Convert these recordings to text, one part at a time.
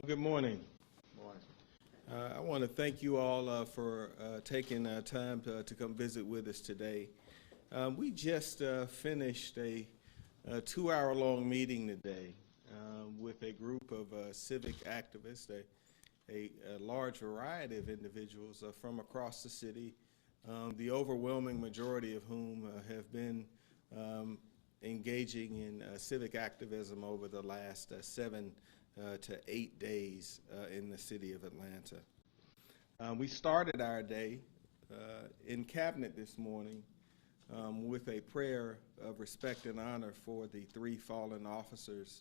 Good morning. I want to thank you all for taking time to come visit with us today. We just finished a 2-hour-long meeting today with a group of civic activists, a large variety of individuals from across the city, the overwhelming majority of whom have been engaging in civic activism over the last 7 to 8 days in the city of Atlanta. We started our day in Cabinet this morning with a prayer of respect and honor for the 3 fallen officers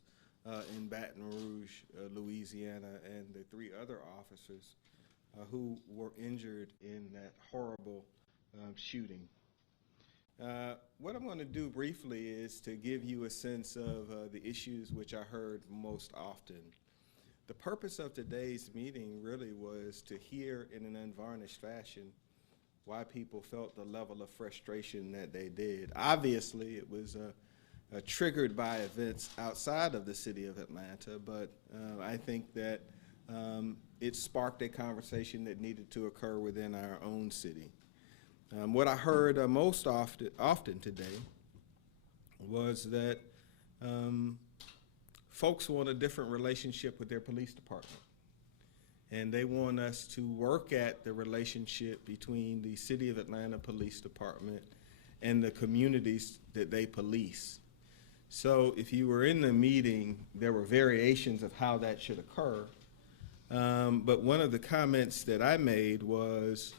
in Baton Rouge, Louisiana, and the 3 other officers who were injured in that horrible shooting. What I'm going to do briefly is to give you a sense of the issues which I heard most often. The purpose of today's meeting really was to hear in an unvarnished fashion why people felt the level of frustration that they did. Obviously, it was triggered by events outside of the city of Atlanta, but I think that it sparked a conversation that needed to occur within our own city. What I heard most often today was that folks want a different relationship with their police department. And they want us to work at the relationship between the City of Atlanta Police Department and the communities that they police. So if you were in the meeting, there were variations of how that should occur. But one of the comments that I made was,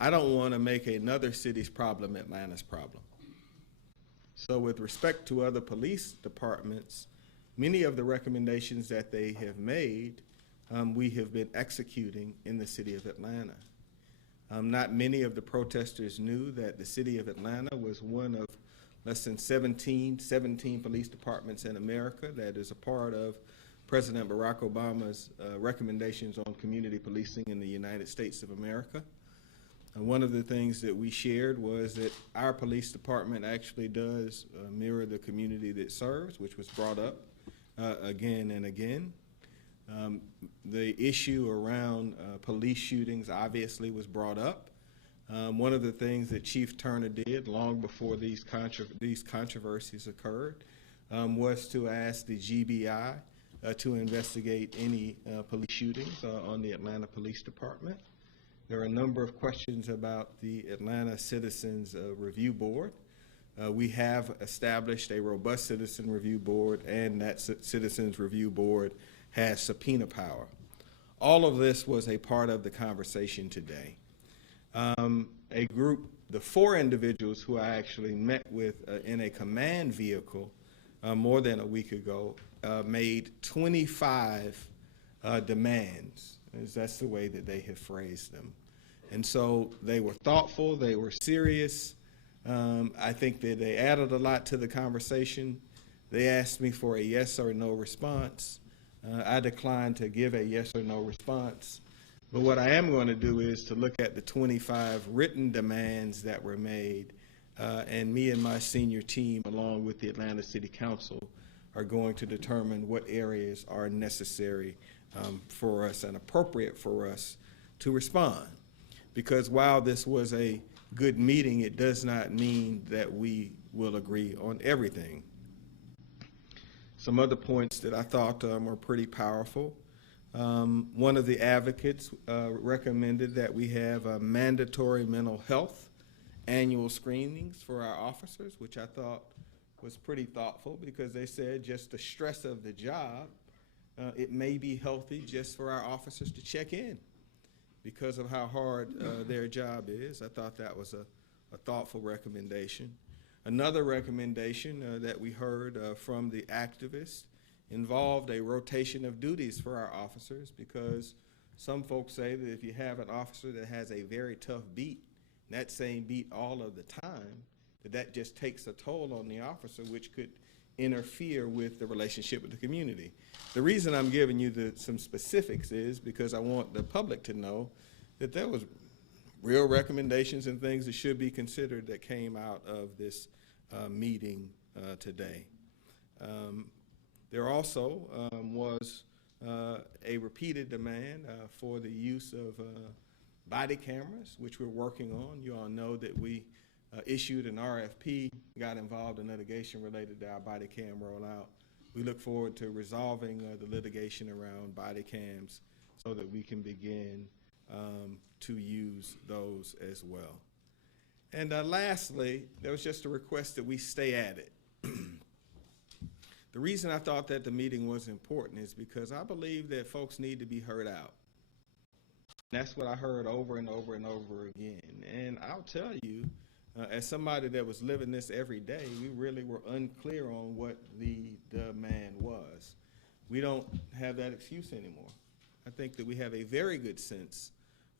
I don't want to make another city's problem Atlanta's problem. So with respect to other police departments, many of the recommendations that they have made, we have been executing in the city of Atlanta. Not many of the protesters knew that the city of Atlanta was one of less than 17 police departments in America that is a part of President Barack Obama's recommendations on community policing in the United States of America. One of the things that we shared was that our police department actually does mirror the community that it serves, which was brought up again and again. The issue around police shootings obviously was brought up. One of the things that Chief Turner did long before these controversies occurred was to ask the GBI to investigate any police shootings on the Atlanta Police Department. There are a number of questions about the Atlanta Citizens Review Board. We have established a robust citizen review board, and that Citizens Review Board has subpoena power. All of this was a part of the conversation today. A group, the 4 individuals who I actually met with in a command vehicle more than a week ago made 25 demands. That's the way that they have phrased them. And so they were thoughtful, they were serious. I think that they added a lot to the conversation. They asked me for a yes or no response. I declined to give a yes or no response. But what I am going to do is to look at the 25 written demands that were made, and me and my senior team, along with the Atlanta City Council, are going to determine what areas are necessary for us and appropriate for us to respond. Because while this was a good meeting, it does not mean that we will agree on everything. Some other points that I thought were pretty powerful. One of the advocates recommended that we have mandatory mental health annual screenings for our officers, which I thought was pretty thoughtful, because they said just the stress of the job, it may be healthy just for our officers to check in because of how hard their job is. I thought that was a thoughtful recommendation. Another recommendation that we heard from the activists involved a rotation of duties for our officers, because some folks say that if you have an officer that has a very tough beat, that same beat all of the time, that just takes a toll on the officer, which could interfere with the relationship with the community. The reason I'm giving you some specifics is because I want the public to know that there was real recommendations and things that should be considered that came out of this meeting today. There also was a repeated demand for the use of body cameras, which we're working on. You all know that we issued an RFP, got involved in litigation related to our body cam rollout. We look forward to resolving the litigation around body cams so that we can begin to use those as well. And lastly, there was just a request that we stay at it. The reason I thought that the meeting was important is because I believe that folks need to be heard out. That's what I heard over and over and over again. And I'll tell you, as somebody that was living this every day, we really were unclear on what the demand was. We don't have that excuse anymore. I think that we have a very good sense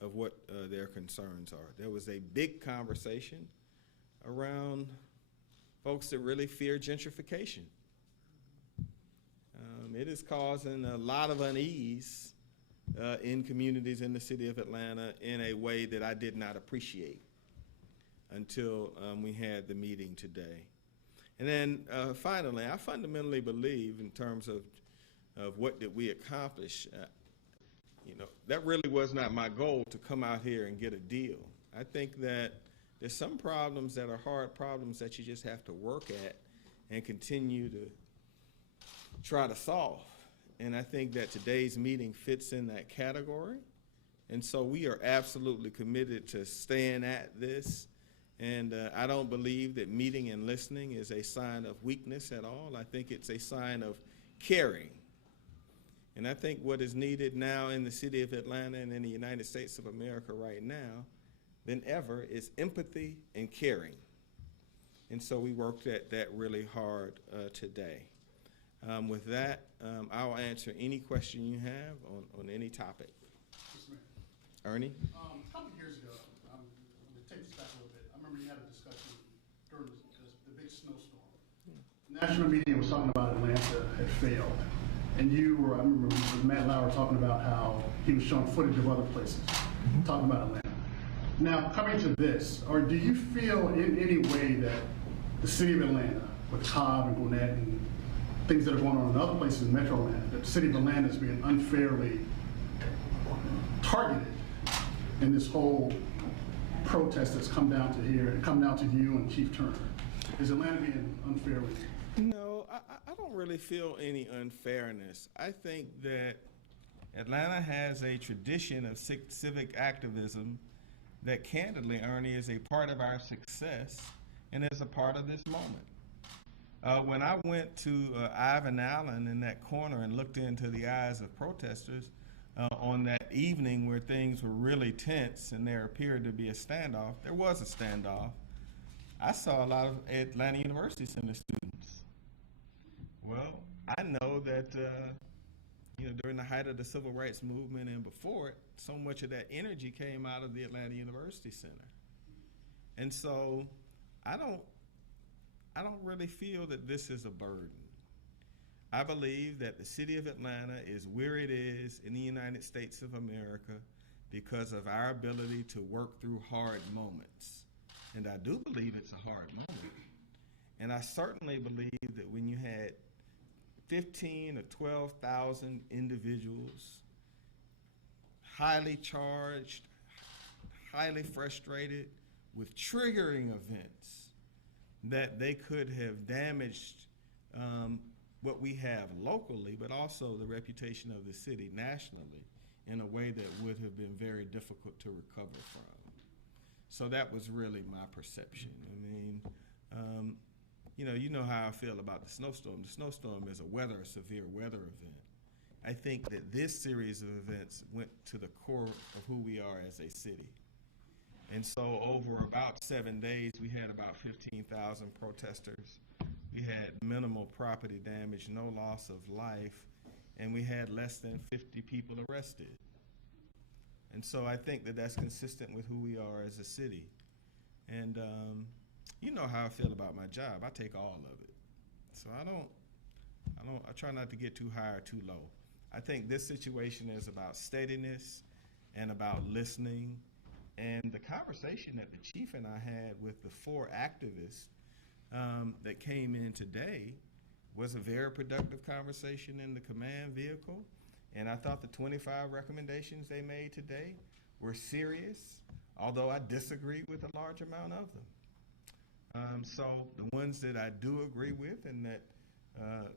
of what their concerns are. There was a big conversation around folks that really fear gentrification. It is causing a lot of unease in communities in the city of Atlanta in a way that I did not appreciate until we had the meeting today. And then finally, I fundamentally believe in terms of what did we accomplish, that really was not my goal to come out here and get a deal. I think that there's some problems that are hard problems that you just have to work at and continue to try to solve. And I think that today's meeting fits in that category. And so we are absolutely committed to staying at this. And I don't believe that meeting and listening is a sign of weakness at all. I think it's a sign of caring. And I think what is needed now in the city of Atlanta and in the United States of America right now than ever is empathy and caring. And so we worked at that really hard today. With that, I will answer any question you have on any topic. Yes, ma'am. Ernie? A couple of years ago, I'm going to take this back a little bit. I remember you had a discussion during the big snowstorm. National media was talking about Atlanta had failed. And you were, I remember Matt Lauer talking about how he was showing footage of other places, talking about Atlanta. Now, coming to this, or do you feel in any way that the city of Atlanta, with Cobb and Gwinnett and things that are going on in other places in Metro Atlanta, that the city of Atlanta is being unfairly targeted in this whole protest that's come down to here and come down to you and Chief Turner? Is Atlanta being unfairly? No, I don't really feel any unfairness. I think that Atlanta has a tradition of civic activism that candidly, Ernie, is a part of our success and is a part of this moment. When I went to Ivan Allen in that corner and looked into the eyes of protesters on that evening where things were really tense and there appeared to be a standoff, there was a standoff. I saw a lot of Atlanta University Center students. Well, I know that during the height of the Civil Rights Movement and before it, so much of that energy came out of the Atlanta University Center. And so I don't really feel that this is a burden. I believe that the city of Atlanta is where it is in the United States of America because of our ability to work through hard moments. And I do believe it's a hard moment. And I certainly believe that when you had 15 or 12,000 individuals, highly charged, highly frustrated, with triggering events, that they could have damaged what we have locally, but also the reputation of the city nationally in a way that would have been very difficult to recover from. So that was really my perception. I mean, you know how I feel about the snowstorm. The snowstorm is a severe weather event. I think that this series of events went to the core of who we are as a city. And so over about 7 days, we had about 15,000 protesters. We had minimal property damage, no loss of life, and we had less than 50 people arrested. And so I think that that's consistent with who we are as a city. And you know how I feel about my job. I take all of it. So I try not to get too high or too low. I think this situation is about steadiness and about listening. And the conversation that the chief and I had with the 4 activists that came in today was a very productive conversation in the command vehicle. And I thought the 25 recommendations they made today were serious, although I disagree with a large amount of them. So the ones that I do agree with and that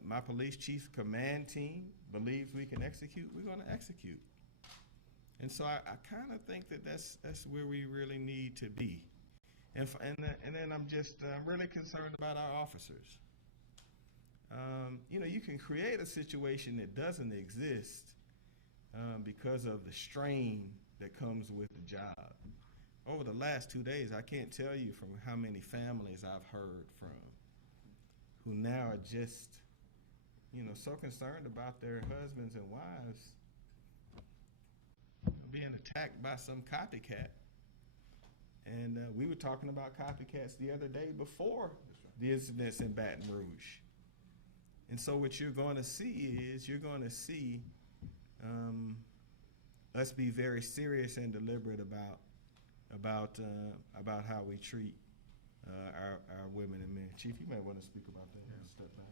my police chief command team believes we can execute, we're going to execute. And so I kind of think that that's where we really need to be. And then I'm really concerned about our officers. You can create a situation that doesn't exist because of the strain that comes with the job. Over the last 2 days, I can't tell you from how many families I've heard from who now are just, so concerned about their husbands and wives being attacked by some copycat. And we were talking about copycats the other day before the incidents in Baton Rouge. And so what you're going to see is us be very serious and deliberate about how we treat our women and men. Chief, you may want to speak about that. Yeah. Step back.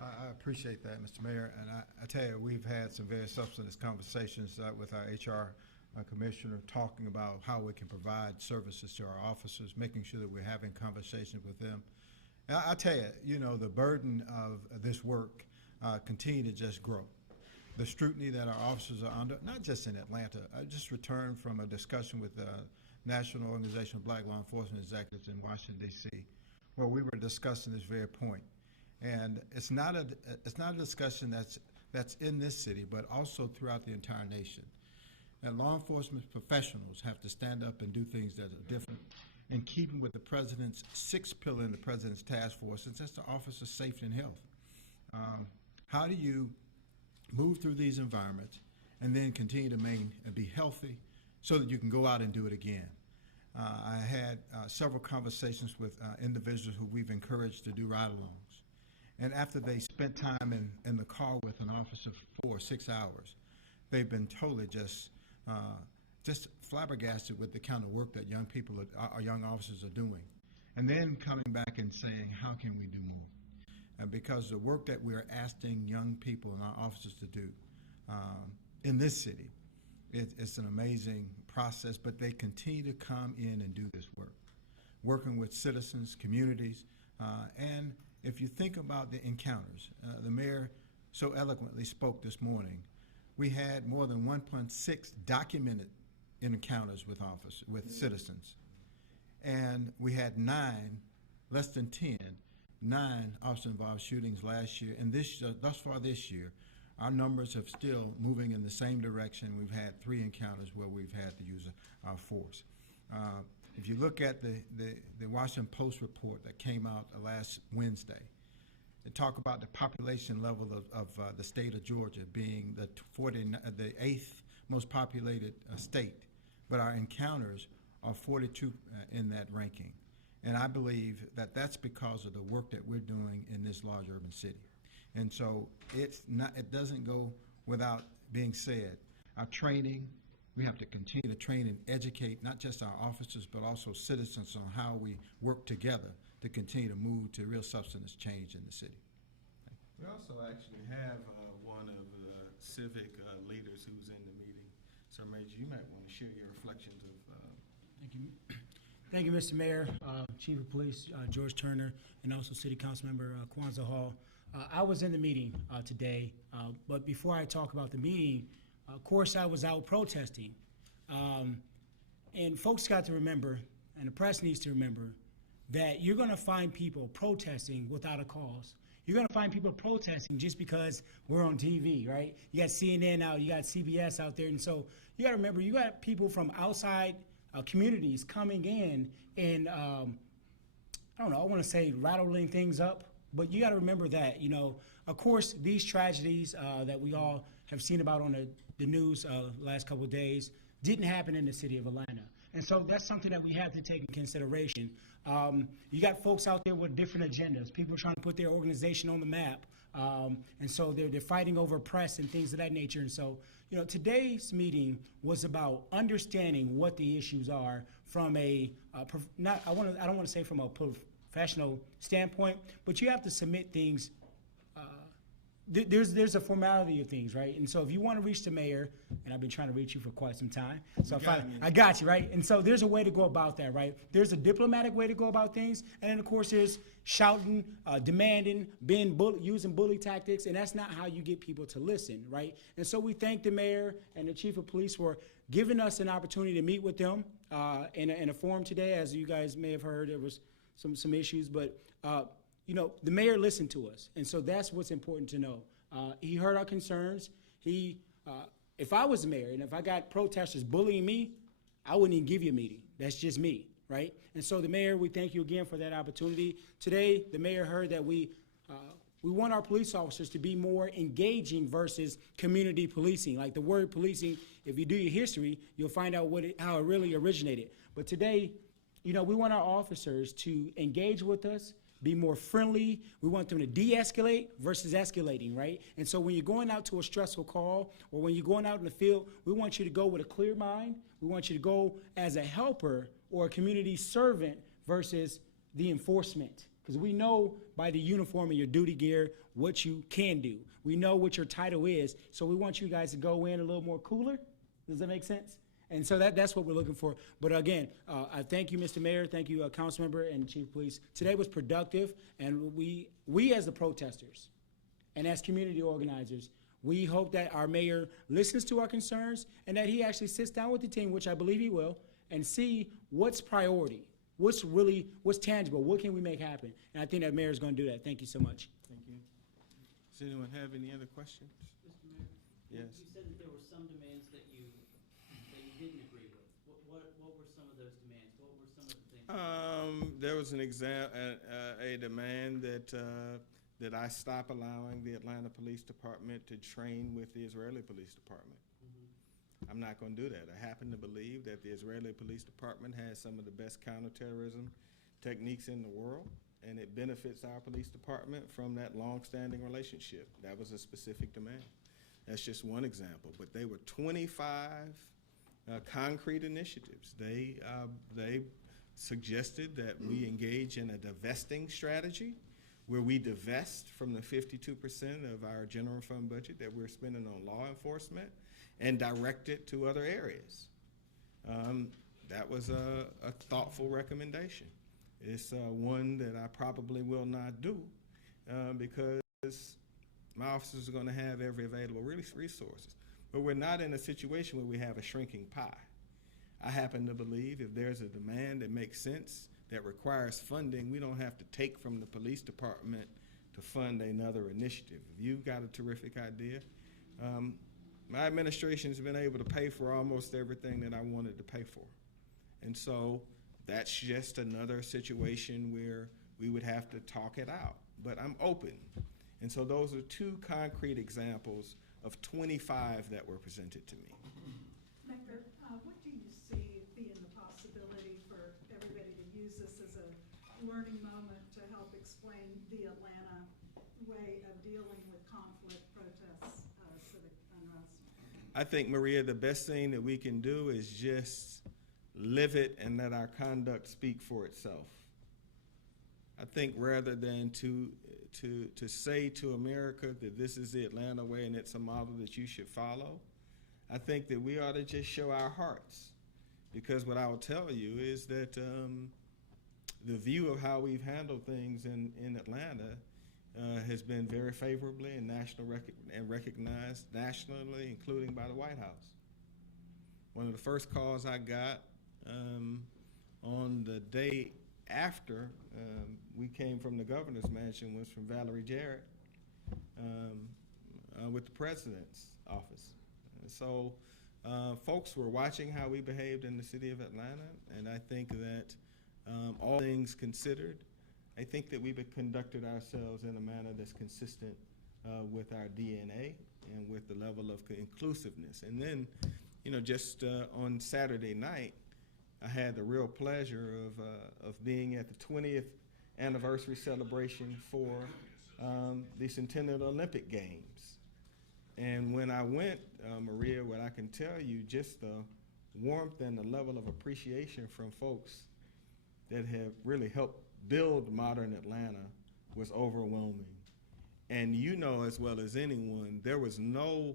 I appreciate that, Mr. Mayor, and I tell you, we've had some very substantive conversations with our HR commissioner, talking about how we can provide services to our officers, making sure that we're having conversations with them. And I tell you, the burden of this work continue to just grow. The scrutiny that our officers are under, not just in Atlanta. I just returned from a discussion with the National Organization of Black Law Enforcement Executives in Washington, D.C., where we were discussing this very point. And it's not a discussion that's in this city, but also throughout the entire nation. And law enforcement professionals have to stand up and do things that are different in keeping with the president's sixth pillar in the president's task force, and that's the officer safety and health. How do you move through these environments and then continue to be healthy so that you can go out and do it again? I had several conversations with individuals who we've encouraged to do ride-alongs. And after they spent time in the car with an officer for 4 or 6 hours, they've been totally just flabbergasted with the kind of work that young people, our young officers, are doing. And then coming back and saying, how can we do more? And because the work that we're asking young people and our officers to do in this city, it's an amazing process, but they continue to come in and do this work, working with citizens, communities, and if you think about the encounters, the mayor so eloquently spoke this morning. We had more than 1.6 documented encounters with citizens, and we had 9, less than 10, 9 officer-involved shootings last year. And thus far this year, our numbers are still moving in the same direction. We've had 3 encounters where we've had to use our force. If you look at the Washington Post report that came out last Wednesday, it talked about the population level of the state of Georgia being the 8th most populated state, but our encounters are 42 in that ranking. And I believe that that's because of the work that we're doing in this large urban city. And so it doesn't go without being said. Our training, we have to continue to train and educate not just our officers, but also citizens on how we work together to continue to move to real substance change in the city. We also actually have one of the civic leaders who's in the meeting. Sir Major, you might want to share your reflections of. Thank you. Thank you, Mr. Mayor, Chief of Police George Turner, and also City Council Member Kwanzaa Hall. I was in the meeting today, but before I talk about the meeting, of course I was out protesting. And folks got to remember, and the press needs to remember, that you're going to find people protesting without a cause. You're going to find people protesting just because we're on TV, right? You got CNN out, you got CBS out there, and so you got to remember, you got people from outside communities coming in and, I don't know, I want to say rattling things up, but you got to remember that, of course, these tragedies that we all have seen about on the news last couple of days didn't happen in the city of Atlanta. And so that's something that we have to take in consideration. You got folks out there with different agendas. People are trying to put their organization on the map. And so they're fighting over press and things of that nature. And so, today's meeting was about understanding what the issues are from I don't want to say from a professional standpoint, but you have to submit things there's a formality of things, right? And so if you want to reach the mayor, and I've been trying to reach you for quite some time, so I got you, right? And so there's a way to go about that, right? There's a diplomatic way to go about things, and then of course there's shouting, demanding, using bully tactics, and that's not how you get people to listen, right? And so we thank the mayor and the chief of police for giving us an opportunity to meet with them in a forum today. As you guys may have heard, there was some issues, but you know, the mayor listened to us, and so that's what's important to know. He heard our concerns. If I was the mayor and if I got protesters bullying me, I wouldn't even give you a meeting. That's just me, right? And so the mayor, we thank you again for that opportunity. Today, the mayor heard that we want our police officers to be more engaging versus community policing. Like the word policing, if you do your history, you'll find out how it really originated. But today, you know, we want our officers to engage with us, be more friendly. We want them to de-escalate versus escalating, right? And so when you're going out to a stressful call or when you're going out in the field, we want you to go with a clear mind. We want you to go as a helper or a community servant versus the enforcement. Because we know by the uniform and your duty gear what you can do. We know what your title is. So we want you guys to go in a little more cooler. Does that make sense? And so that's what we're looking for. But again, I thank you, Mr. Mayor. Thank you, Council Member and Chief of Police. Today was productive, and we as the protesters and as community organizers, we hope that our mayor listens to our concerns and that he actually sits down with the team, which I believe he will, and see what's priority, what's tangible, what can we make happen. And I think that mayor is going to do that. Thank you so much. Thank you. Does anyone have any other questions? Mr. Mayor? Yes. You said that there were some demands that you didn't agree with. What were some of those demands? What were some of the things? There was a demand that I stop allowing the Atlanta Police Department to train with the Israeli Police Department. I'm not going to do that. I happen to believe that the Israeli Police Department has some of the best counterterrorism techniques in the world, and it benefits our police department from that long-standing relationship. That was a specific demand. That's just one example, but they were 25 concrete initiatives. They suggested that we engage in a divesting strategy where we divest from the 52% of our general fund budget that we're spending on law enforcement and direct it to other areas. That was a thoughtful recommendation. It's one that I probably will not do because my officers are going to have every available resources. But we're not in a situation where we have a shrinking pie. I happen to believe if there's a demand that makes sense, that requires funding, we don't have to take from the police department to fund another initiative. If you've got a terrific idea, my administration has been able to pay for almost everything that I wanted to pay for. And so that's just another situation where we would have to talk it out. But I'm open. And so those are two concrete examples of 25 that were presented to me. Mayor, what do you see being the possibility for everybody to use this as a learning moment to help explain the Atlanta way of dealing with conflict, protests, civic unrest? I think, Maria, the best thing that we can do is just live it and let our conduct speak for itself. I think rather than to say to America that this is the Atlanta way and it's a model that you should follow, I think that we ought to just show our hearts. Because what I will tell you is that the view of how we've handled things in Atlanta has been very favorably and recognized nationally, including by the White House. One of the first calls I got on the day after we came from the governor's mansion was from Valerie Jarrett with the president's office. So folks were watching how we behaved in the city of Atlanta, and I think that all things considered, I think that we've conducted ourselves in a manner that's consistent with our DNA and with the level of inclusiveness. And then, you know, just on Saturday night, I had the real pleasure of being at the 20th anniversary celebration for the Centennial Olympic Games. And when I went, Maria, what I can tell you, just the warmth and the level of appreciation from folks that have really helped build modern Atlanta was overwhelming. And you know as well as anyone, there was no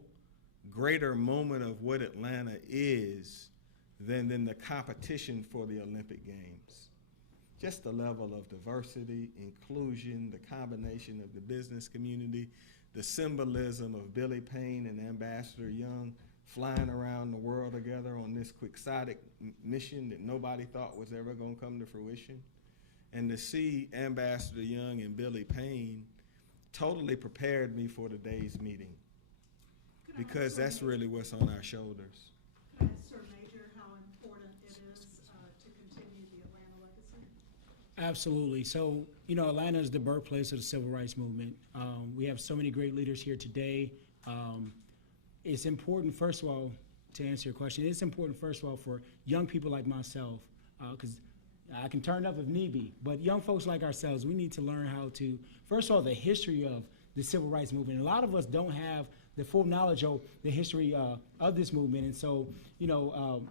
greater moment of what Atlanta is than the competition for the Olympic Games. Just the level of diversity, inclusion, the combination of the business community, the symbolism of Billy Payne and Ambassador Young flying around the world together on this quixotic mission that nobody thought was ever going to come to fruition. And to see Ambassador Young and Billy Payne totally prepared me for today's meeting, because that's really what's on our shoulders. Could I ask Sir Major how important it is to continue the Atlanta legacy? Absolutely. So, you know, Atlanta is the birthplace of the civil rights movement. We have so many great leaders here today. It's important, first of all, to answer your question, it's important, first of all, for young people like myself, because I can turn up if need be, but young folks like ourselves, we need to learn how to, first of all, the history of the civil rights movement. A lot of us don't have the full knowledge of the history of this movement. And so, you know,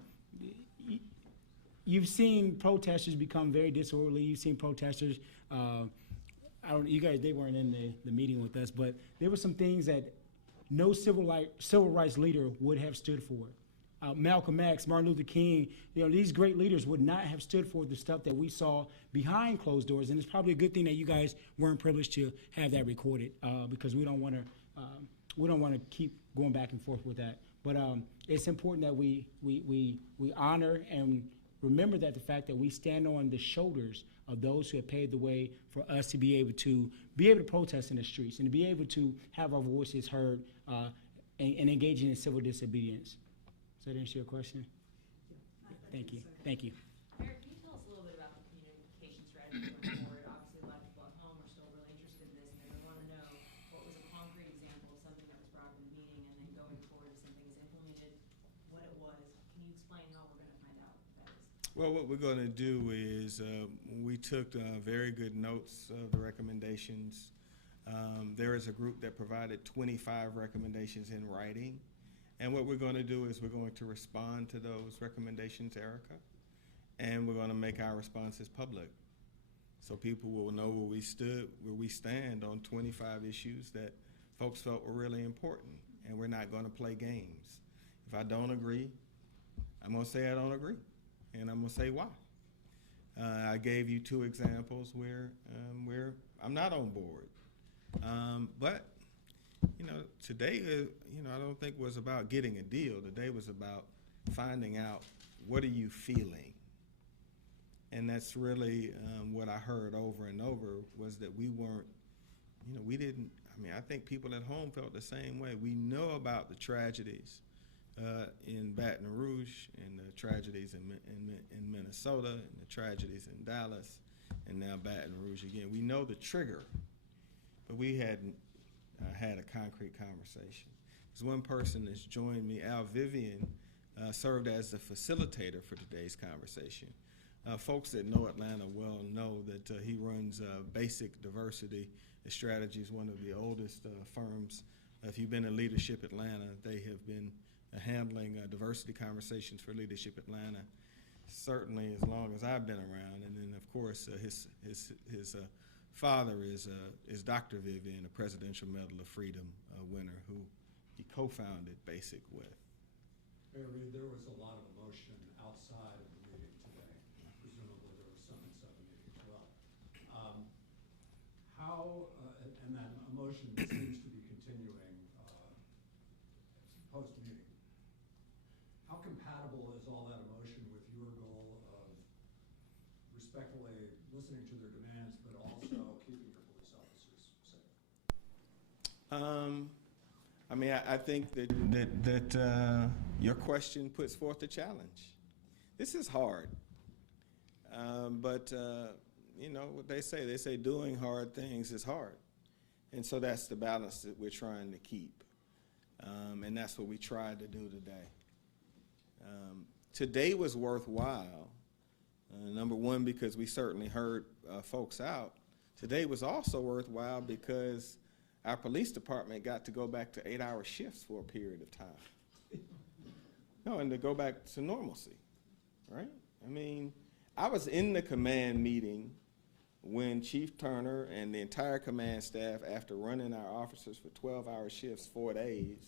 you've seen protesters become very disorderly. You've seen protesters, you guys, they weren't in the meeting with us, but there were some things that no civil rights leader would have stood for. Malcolm X, Martin Luther King, you know, these great leaders would not have stood for the stuff that we saw behind closed doors. And it's probably a good thing that you guys weren't privileged to have that recorded, because we don't want to keep going back and forth with that. But it's important that we honor and remember that the fact that we stand on the shoulders of those who have paved the way for us to be able to protest in the streets and to be able to have our voices heard and engaging in civil disobedience. Does that answer your question? Thank you. Thank you. Eric, can you tell us a little bit about the communication strategy going forward? Obviously, a lot of people at home are still really interested in this, and they want to know what was a concrete example of something that was brought up in the meeting, and then going forward, if something is implemented, what it was. Can you explain how we're going to find out what that is? Well, what we're going to do is we took very good notes of the recommendations. There is a group that provided 25 recommendations in writing. And what we're going to do is we're going to respond to those recommendations, Erica, and we're going to make our responses public, so people will know where we stand on 25 issues that folks felt were really important. And we're not going to play games. If I don't agree, I'm going to say I don't agree, and I'm going to say why. I gave you 2 examples where I'm not on board, but you know, today, I don't think was about getting a deal. Today was about finding out, what are you feeling? And that's really what I heard over and over, was that we weren't, we didn't, I think people at home felt the same way. We know about the tragedies in Baton Rouge, and the tragedies in Minnesota, and the tragedies in Dallas, and now Baton Rouge again. We know the trigger, but we hadn't had a concrete conversation. There's one person that's joined me, Al Vivian, served as the facilitator for today's conversation. Folks that know Atlanta well know that he runs Basic Diversity Strategies, one of the oldest firms. If you've been in Leadership Atlanta, they have been handling diversity conversations for Leadership Atlanta certainly as long as I've been around. And then, of course, his father is Dr. Vivian, a Presidential Medal of Freedom winner, who he co-founded BASIC with. Mayor Reed, there was a lot of emotion outside of the meeting today. Presumably there was some inside the meeting as well. And that emotion seems to be continuing post-meeting. How compatible is all that emotion with your goal of respectfully listening to their demands, but also keeping your police officers safe? I think that your question puts forth a challenge. This is hard, but what they say doing hard things is hard, and so that's the balance that we're trying to keep, and that's what we tried to do today. Today was worthwhile. Number one, because we certainly heard folks out. Today was also worthwhile because our police department got to go back to 8-hour shifts for a period of time. No, and to go back to normalcy, right? I was in the command meeting when Chief Turner and the entire command staff, after running our officers for 12-hour shifts, 4 days,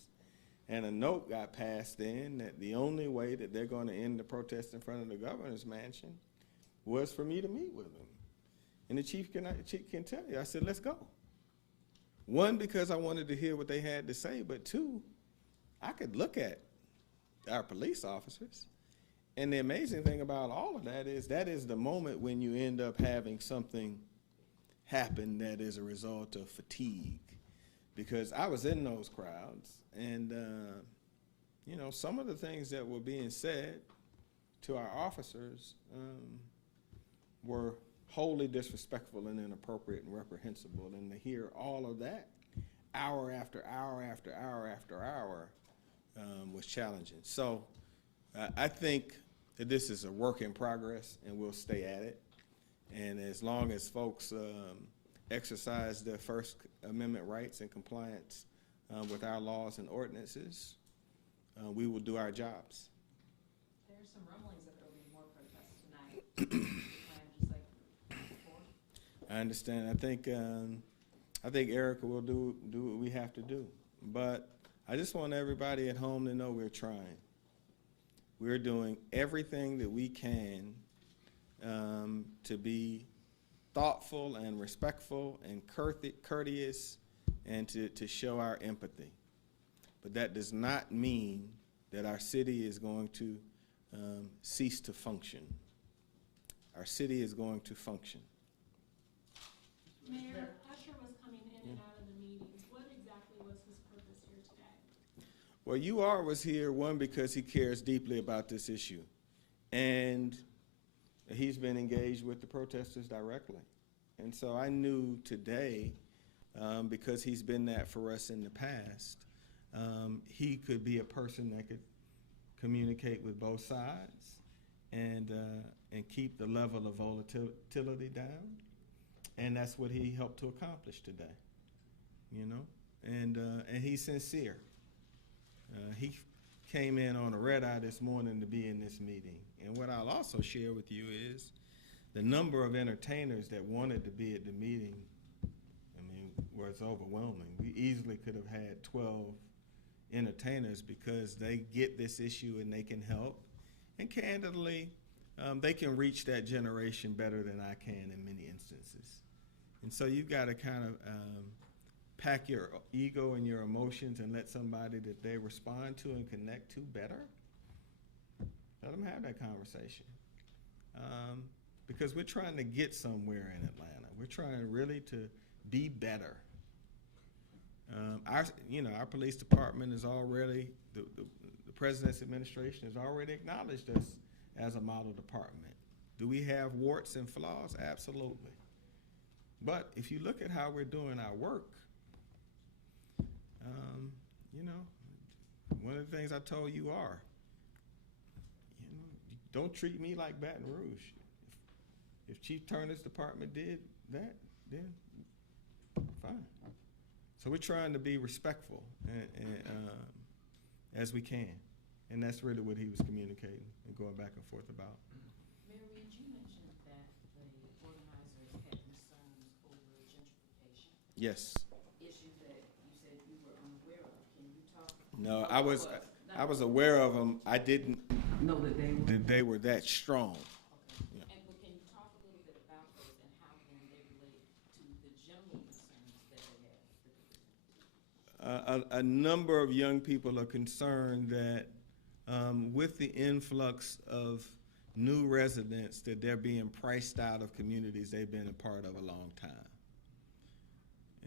and a note got passed in that the only way that they're going to end the protest in front of the governor's mansion was for me to meet with them. And the chief can tell you, I said, let's go. One, because I wanted to hear what they had to say, but two, I could look at our police officers. And the amazing thing about all of that is the moment when you end up having something happen that is a result of fatigue. Because I was in those crowds, and you know, some of the things that were being said to our officers were wholly disrespectful and inappropriate and reprehensible. And to hear all of that hour after hour after hour after hour was challenging. So I think that this is a work in progress, and we'll stay at it. And as long as folks exercise their First Amendment rights in compliance with our laws and ordinances, we will do our jobs. There are some rumblings that there will be more protests tonight. Just like before. I understand. I think Erica will do what we have to do. But I just want everybody at home to know we're trying. We're doing everything that we can to be thoughtful and respectful and courteous and to show our empathy. But that does not mean that our city is going to cease to function. Our city is going to function. Mayor, Usher was coming in and out of the meetings. What exactly was his purpose here today? Well, UR was here, one, because he cares deeply about this issue. And he's been engaged with the protesters directly. And so I knew today, because he's been that for us in the past, he could be a person that could communicate with both sides and keep the level of volatility down. And that's what he helped to accomplish today, you know? And he's sincere. He came in on a red eye this morning to be in this meeting. And what I'll also share with you is the number of entertainers that wanted to be at the meeting, I mean, was overwhelming. We easily could have had 12 entertainers because they get this issue and they can help. And candidly, they can reach that generation better than I can in many instances. And so you've got to kind of pack your ego and your emotions and let somebody that they respond to and connect to better. Let them have that conversation. Because we're trying to get somewhere in Atlanta. We're trying really to be better. Our police department is already, the President's administration has already acknowledged us as a model department. Do we have warts and flaws? Absolutely. But if you look at how we're doing our work, one of the things I told you are, don't treat me like Baton Rouge. If Chief Turner's department did that, then fine. So we're trying to be respectful as we can. And that's really what he was communicating and going back and forth about. Mayor Reed, you mentioned that the organizers had concerns over gentrification. Yes. Issue that you said you were unaware of. Can you talk? No, I was aware of them. I didn't know that they were that strong. Okay. Yeah. But can you talk a little bit about those and how then they relate to the general concerns that they have? A number of young people are concerned that with the influx of new residents, that they're being priced out of communities they've been a part of a long time.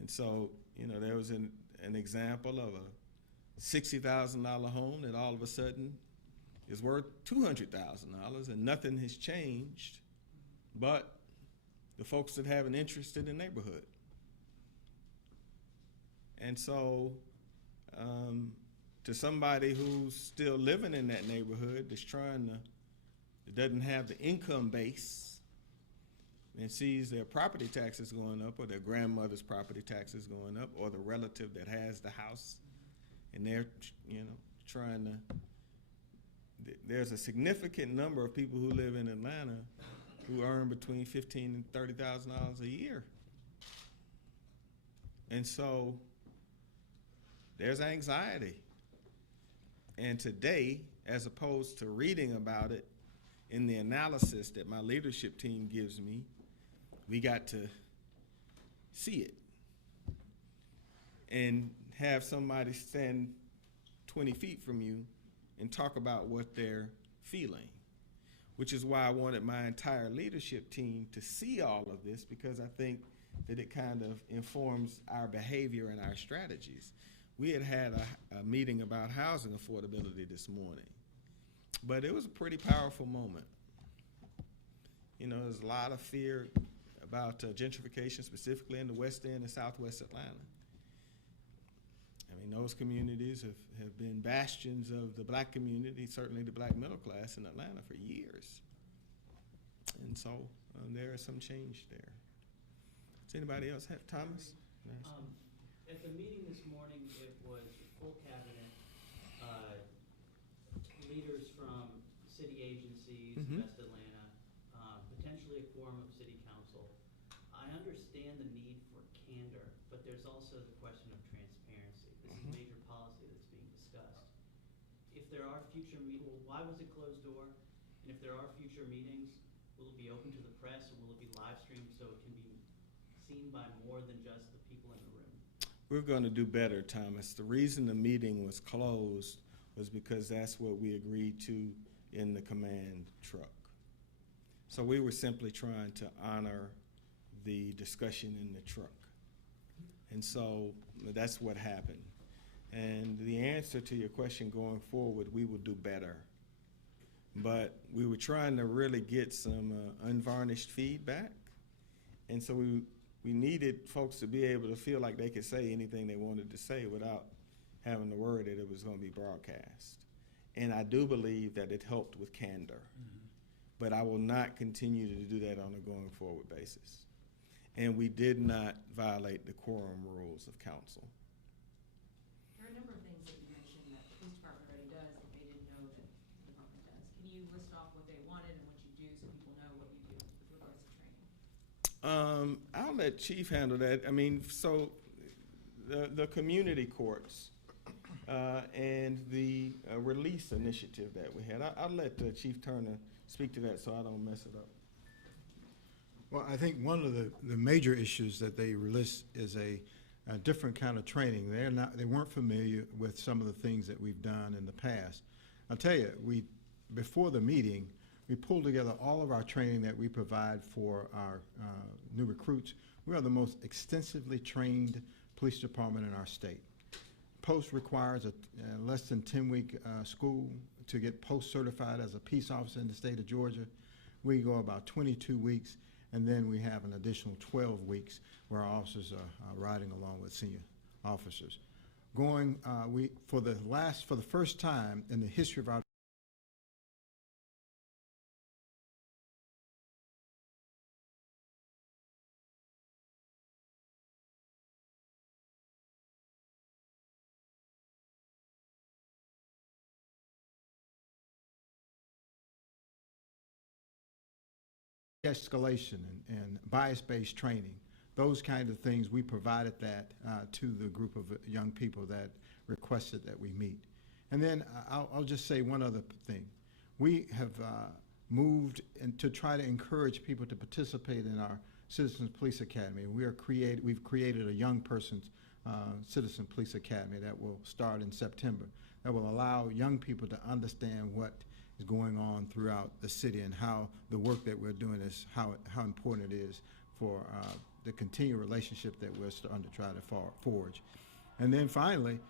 And so, there was an example of a $60,000 home that all of a sudden is worth $200,000, and nothing has changed but the folks that have an interest in the neighborhood. And so, to somebody who's still living in that neighborhood that doesn't have the income base and sees their property taxes going up, or their grandmother's property taxes going up, or the relative that has the house, and they're, trying to, there's a significant number of people who live in Atlanta who earn between $15,000 and $30,000 a year. And so there's anxiety. And today, as opposed to reading about it in the analysis that my leadership team gives me, we got to see it and have somebody stand 20 feet from you and talk about what they're feeling, which is why I wanted my entire leadership team to see all of this, because I think that it kind of informs our behavior and our strategies. We had a meeting about housing affordability this morning, but it was a pretty powerful moment. You know, there's a lot of fear about gentrification, specifically in the West End and Southwest Atlanta. I mean, those communities have been bastions of the black community, certainly the black middle class in Atlanta, for years. And so there is some change there. Does anybody else have, Thomas? At the meeting this morning, it was full cabinet, leaders from city agencies, West Atlanta, potentially a quorum of city council. I understand the need for candor, but there's also the question of transparency. This is major policy that's being discussed. If there are future meetings, why was it closed door? And if there are future meetings, will it be open to the press, or will it be live streamed so it can be seen by more than just the people in the room? We're going to do better, Thomas. The reason the meeting was closed was because that's what we agreed to in the command truck. So we were simply trying to honor the discussion in the truck. And so that's what happened. And the answer to your question going forward, we will do better. But we were trying to really get some unvarnished feedback. And so we needed folks to be able to feel like they could say anything they wanted to say without having to worry that it was going to be broadcast. And I do believe that it helped with candor. But I will not continue to do that on a going forward basis. And we did not violate the quorum rules of council. There are a number of things that you mentioned that the police department already does that they didn't know that the department does. Can you list off what they wanted and what you do so people know what you do with regards to training? I'll let Chief handle that. I mean, so the community courts and the release initiative that we had, I'll let Chief Turner speak to that so I don't mess it up. Well, I think one of the major issues that they released is a different kind of training. They weren't familiar with some of the things that we've done in the past. I'll tell you, before the meeting, we pulled together all of our training that we provide for our new recruits. We are the most extensively trained police department in our state. Post requires a less than 10-week school to get post-certified as a peace officer in the state of Georgia. We go about 22 weeks, and then we have an additional 12 weeks where our officers are riding along with senior officers. For the first time in the history of our escalation and bias-based training, those kind of things, we provided that to the group of young people that requested that we meet. And then I'll just say one other thing. We have moved to try to encourage people to participate in our Citizens Police Academy. We've created a young person's Citizen Police Academy that will start in September, that will allow young people to understand what is going on throughout the city and how the work that we're doing is, how important it is for the continued relationship that we're starting to try to forge. And then finally,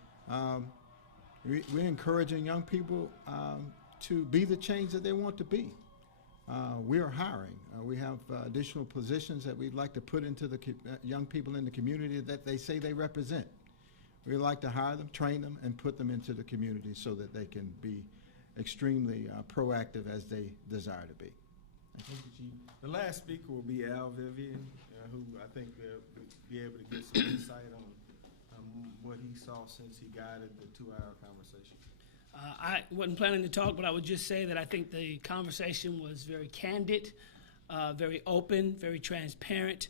we're encouraging young people to be the change that they want to be. We are hiring. We have additional positions that we'd like to put into the young people in the community that they say they represent. We'd like to hire them, train them, and put them into the community so that they can be extremely proactive as they desire to be. Thank you, Chief. The last speaker will be Al Vivian, who I think will be able to get some insight on what he saw since he guided the 2-hour conversation. I wasn't planning to talk, but I would just say that I think the conversation was very candid. very open, very transparent.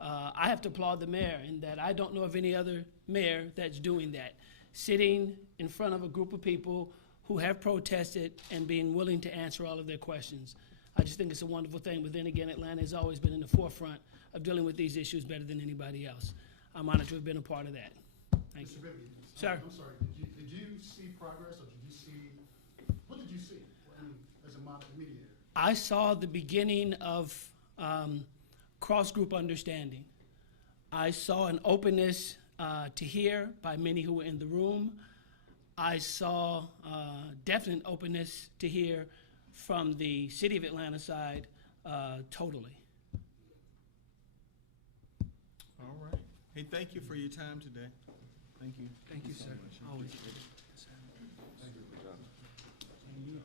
I have to applaud the mayor in that I don't know of any other mayor that's doing that. Sitting in front of a group of people who have protested and being willing to answer all of their questions. I just think it's a wonderful thing. But then again, Atlanta has always been in the forefront of dealing with these issues better than anybody else. I'm honored to have been a part of that. Thank you. Mr. Bibby, Sir. I'm sorry, did you see progress, or did you see, what did you see, I mean, as a mediator? I saw the beginning of cross-group understanding. I saw an openness to hear by many who were in the room. I saw definite openness to hear from the City of Atlanta side totally. All right. Hey, thank you for your time today. Thank you. Thank you, so sir. much. Always. Appreciate it. And you.